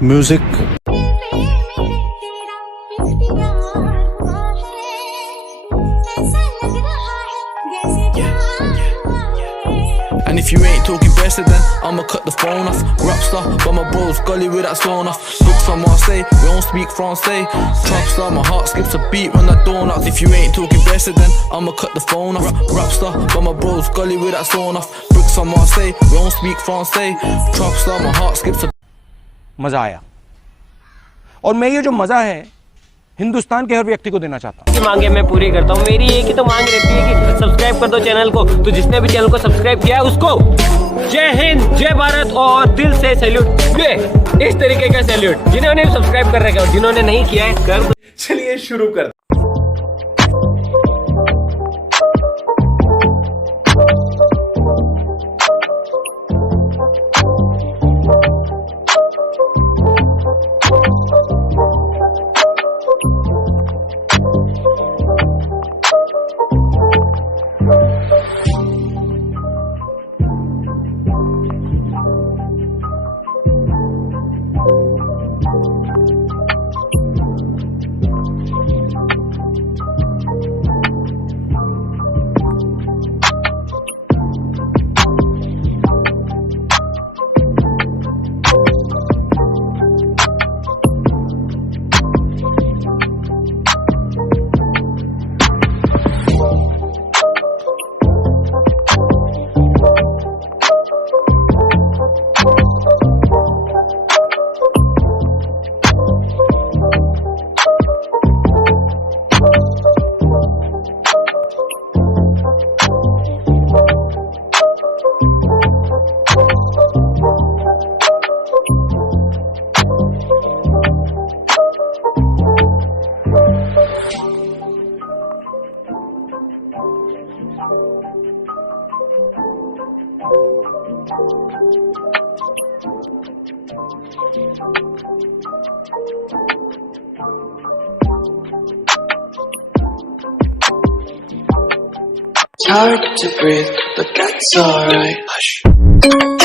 music. And if you ain't talking better, then I'ma cut the phone off. Rapstar, but my bros gully with that stone off. Look from Marseille, we don't speak Francais. Trapstar, my heart skips a beat when that door knocks. If you ain't talking better, then I'ma cut the phone off. Rapstar, but my bros gully with that stone off. Bricks from Marseille, we don't speak Francais. Trapstar, my heart skips a. मजा आया और मैं ये जो मजा है हिंदुस्तान के हर व्यक्ति को देना चाहता हूँ। की मांगे मैं पूरी करता हूँ। मेरी एक ही तो मांग रहती है कि सब्सक्राइब कर दो चैनल को। तो जिसने भी चैनल को सब्सक्राइब किया है उसको जय हिंद, जय भारत और दिल से सैल्यूट। ये इस तरीके का सैल्यूट जिन्होंने सब्सक्राइब कर रखा है और जिन्होंने नहीं किया है कर दो। चलिए शुरू कर। It's hard to breathe, but that's alright. Hush.